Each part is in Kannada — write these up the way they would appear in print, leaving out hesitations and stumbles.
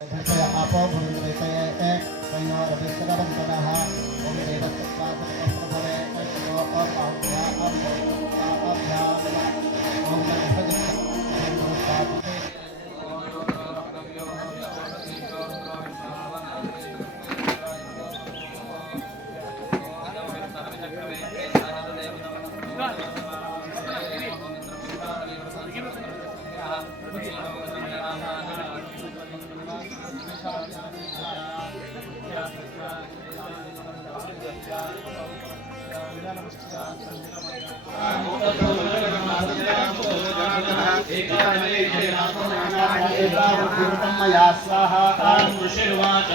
आपो भुवनवेतये तयो रविस्तरवन्तनः ॐ देवस्तत्त्वासत्त्वप्रभवे तयो अबाहुभ्या अभ्या ॐ नमः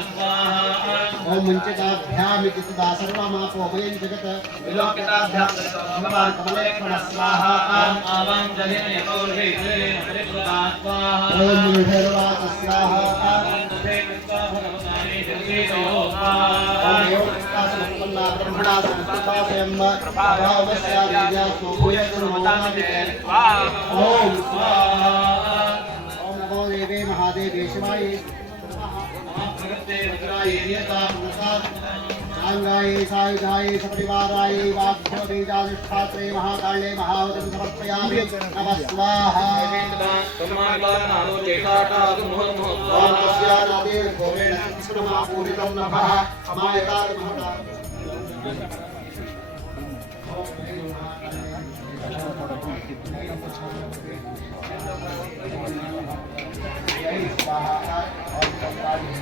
ओम मुंचिताभ्यामिति तदा सर्वमापो वयं जगत विलोकिताभ्यां भगवान् कमलेक्षण स्वाहा आवां जलेन यतोर्हि स्वाहा ओम मुनिर्वाच स्वाहा ओम ब्रह्मणा संस्कृताभ्यं प्रभावस्यादिया ओम स्वाहा ओम नमो देवे महादेवे शिवाय सांगाये सायुधाये सपरिवाराये वाग्भवबीजाधिष्ठात्रे महाकाले महावतं समर्पयामि नमः स्वाहा पूरितं नभः समायतात् स्वाहा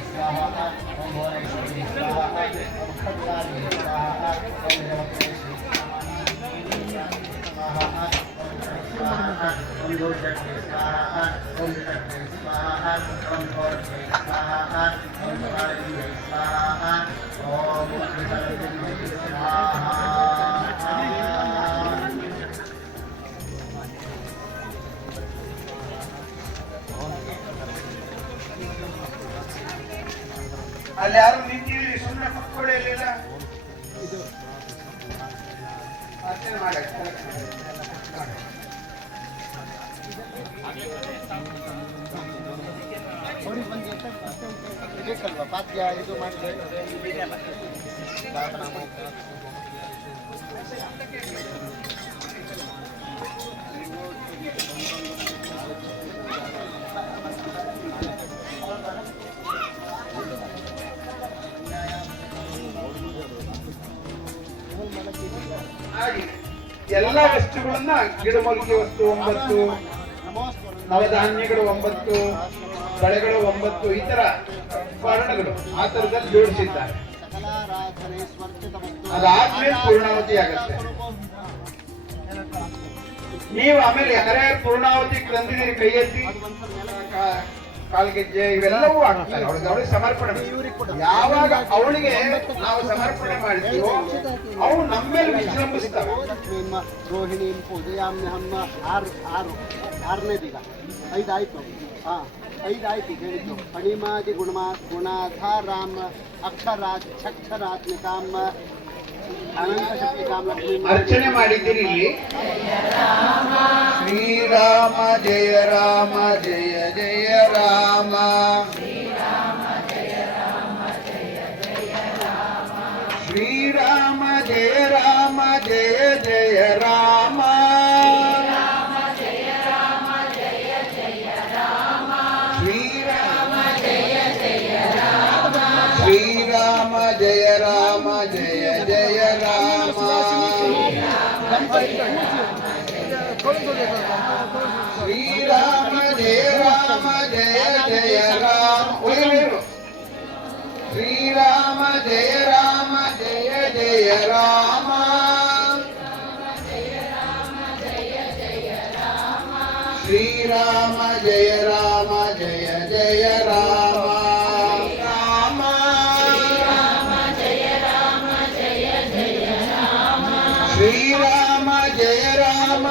स्वाहा ओम भुवनेश्वरी स्वाहा ओम खड्गारी स्वाहा ओम देवते स्वाहा ओम दुर्जटे स्वाहा ओम विकटे स्वाहा ओम भोरते स्वाहा ओम काली स्वाहा ओम विकटे स्वाहा ಅಲ್ಲಿ ಯಾರು ನಿಂತಿರಿ ಸುಮ್ಮನೆ ಕುತ್ಕೊಳ್ಳಲಿಲ್ಲ ಇದು ಅರ್ಚನೆ ಮಾಡಕ್ಕೆ ನೋಡಿ ಬಂದು ಬೇಕಲ್ವಾ ಪಾದ್ಯ ಇದು ಮಾಡಿದ್ರೆ ಎಲ್ಲ ವಸ್ತುಗಳನ್ನ ಗಿಡಮೂಲಿಕೆ ವಸ್ತು 9 ನವಧಾನ್ಯಗಳು 9 ಬಳೆಗಳು 9 ಈ ತರ ವರ್ಣಗಳು ಆ ತರದಲ್ಲಿ ಜೋಡಿಸಿದ್ದಾರೆ ಅದಾದ್ಮೇಲೆ ಪೂರ್ಣಾವತಿ ಆಗುತ್ತೆ ನೀವು ಆಮೇಲೆ ಯಾರ್ಯಾರು ಪೂರ್ಣಾವತಿ ತಂದಿದ್ದೀರಿ ಕೈ ಎತ್ತಿ ಕಾಲ್ಗೆಜ್ಜೆ ಇವೆಲ್ಲವೂ ಆಗ್ತಾರೆ ಅವಳಿಗೆ ಸಮರ್ಪಣೆ ಯಾವಾಗ ಅವಳಿಗೆ ನಾವು ಸಮರ್ಪಣೆ ಮಾಡ್ತೀವೋ ಅವು ನಮ್ಮ ಮೇಲೆ ವಿಜೃಂಭಿಸ್ತವೆ ರೋಹಿಣಿ ಪೂಜೆಯಾಮ್ಯಹಂ ಆರನೇದೀಗ 5 ಆಯ್ತು 5 ಆಯ್ತು ಹೇಳಿದ್ದು ಪಣಿಮಾದಿ ಗುಣಾಧಾರಾಮ್ ಅಕ್ಷರಾತ್ಮಿಕಾಂ ಅರ್ಚನೆ ಮಾಡಿದ್ದೀರಿ ಇಲ್ಲಿ ಶ್ರೀರಾಮ ಜಯ ರಾಮ ಜಯ ಜಯ ರಾಮ ಶ್ರೀರಾಮ ಜಯ ರಾಮ ಜಯ ಜಯ ರಾಮ ಶ್ರೀರಾಮ ಜಯ ರಾಮ ಜಯ ಜಯ ರಾಮ ಶ್ರೀರಾಮ ಜಯ ರಾಮ ಜಯ ಜಯ ರಾಮ ಶ್ರೀರಾಮ ಜಯ ರಾಮ ಜಯ ಜಯ ರಾಮ ಶ್ರೀರಾಮ ಜಯ ರಾಮ ಜಯ ಜಯ ರಾಮ ಶ್ರೀರಾಮ ಜಯ ರಾಮ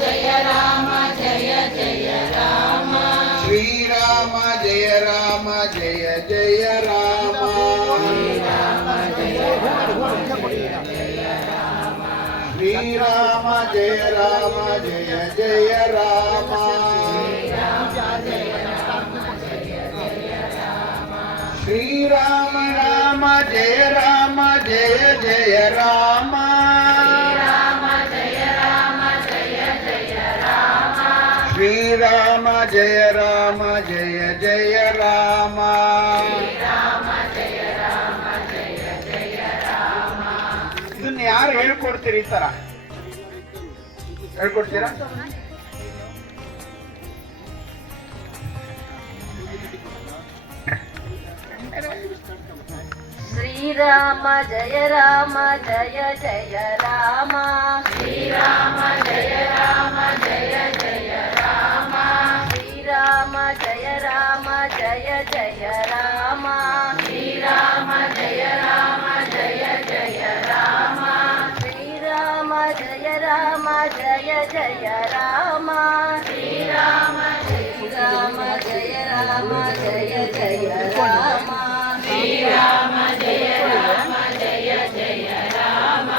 ಜಯ ರಾಮ ಜಯ ಜಯ ರಾಮ ಶ್ರೀರಾಮ ಜಯ ರಾಮ ಜಯ ಜಯ ರಾಮ ಶ್ರೀರಾಮ ಜಯ ರಾಮ ಜಯ ಜಯ ರಾಮ ಶ್ರೀರಾಮ ರಾಮ ಜಯ ರಾಮ ಜಯ ಜಯ ರಾಮ ಶ್ರೀರಾಮ ಜಯ ರಾಮ ಜಯ ಜಯ ರಾಮ ಇದನ್ನ ಯಾರು ಹೇಳ್ಕೊಡ್ತೀರಿ? ಈ ತರ ಹೇಳ್ಕೊಡ್ತೀರಾ? ಶ್ರೀರಾಮ ಜಯ ರಾಮ ಜಯ ಜಯ ರಾಮ ಶ್ರೀರಾಮ ಜಯ ರಾಮ ಜಯ ಜಯ ರಾಮ ಶ್ರೀರಾಮ ಜಯ ರಾಮ ಜಯ ಜಯ ರಾಮ ಶ್ರೀರಾಮ ಜಯ ರಾಮ ಜಯ ಜಯ ರಾಮ ಶ್ರೀರಾಮ ಜಯ ರಾಮ ಜಯ ಜಯ ರಾಮ ಶ್ರೀರಾಮ ಜಯ ರಾಮ ಜಯ ಜಯ ರಾಮ ಶ್ರೀರಾಮ ಜಯ ರಾಮ ಜಯ ಜಯ ರಾಮ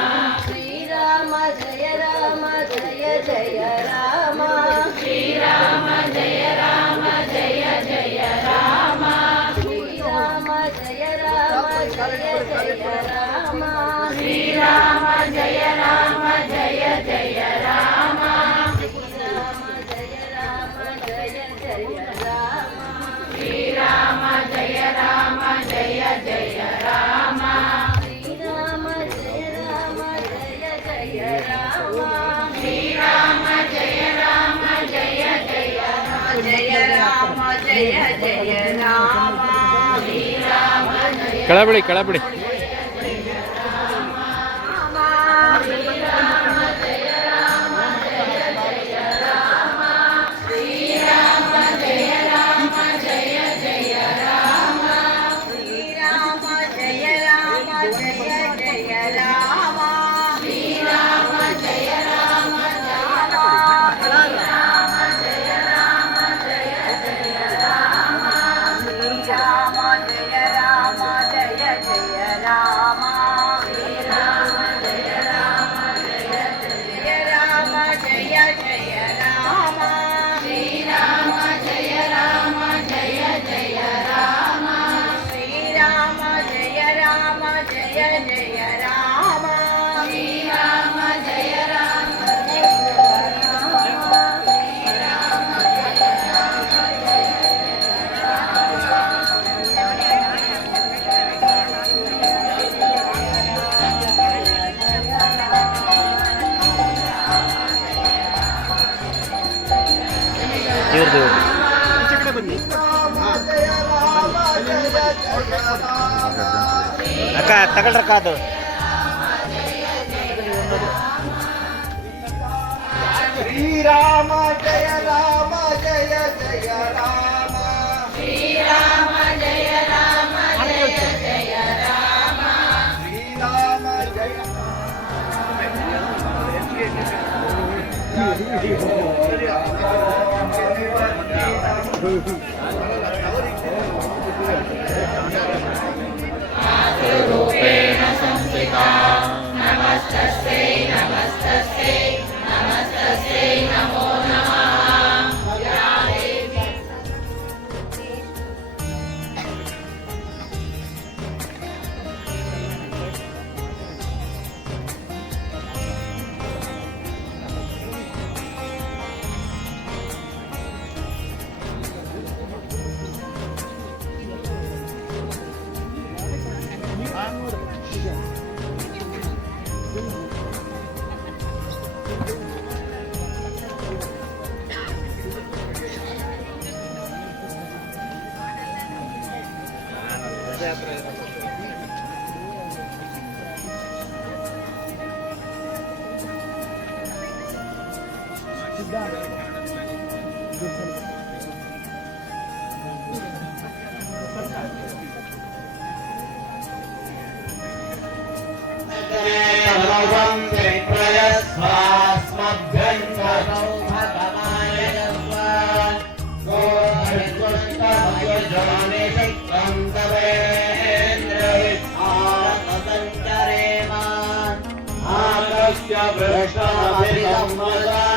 ಶ್ರೀರಾಮ ಜಯ ರಾಮ ಜಯ ಜಯ ರಾಮ ಶ್ರೀರಾಮ ಜಯ ರಾಮ ಜಯ ಜಯ ರಾಮ ಶ್ರೀರಾಮ ಜಯ ರಾಮ ಜಯ ಜಯ ರಾಮ ಶ್ರೀರಾಮ ಜಯ ರಾಮ ಜಯ ಜಯ ರಾಮ ಶ್ರೀರಾಮ ಜಯ ರಾಮ ಜಯ ಜಯ ರಾಮ ಶ್ರೀರಾಮ ಜಯ ರಾಮ ಜಯ ಜಯ ರಾಮ ಶ್ರೀರಾಮ ಜಯ ರಾಮ ಜಯ ಜಯ ರಾಮ ಶ್ರೀರಾಮ ಜಯ ರಾಮ ಜಯ ಜಯ ಜಯ ರಾಮ ಜಯ ಜಯ ರಾಮ ಶ್ರೀರಾಮ ಕೆಳಬಿಡಿ ಕೆಳಬಿಡಿ ಅಕ್ಕ ತಗೊಳ್ರಕ್ಕ ಅದು ಶ್ರೀರಾಮ ಜಯ ರಾಮ ಜಯ ಜಯ ರಾಮ ಶ್ರೀರಾಮ ಜಯ ರಾಮ ಜಯ ಜಯ ರಾಮ ಶ್ರೀರಾಮ ಜಯ ರೂಪೇಣ ಸಂಸ್ಥಿತಾ ನಮಸ್ತಸ್ಯೈ ನಮಸ್ತಸ್ಯೈ ನಮಸ್ತಸ್ಯೈ ನಮೋ ನಮಃ भ्रष्टाभिसम्मदा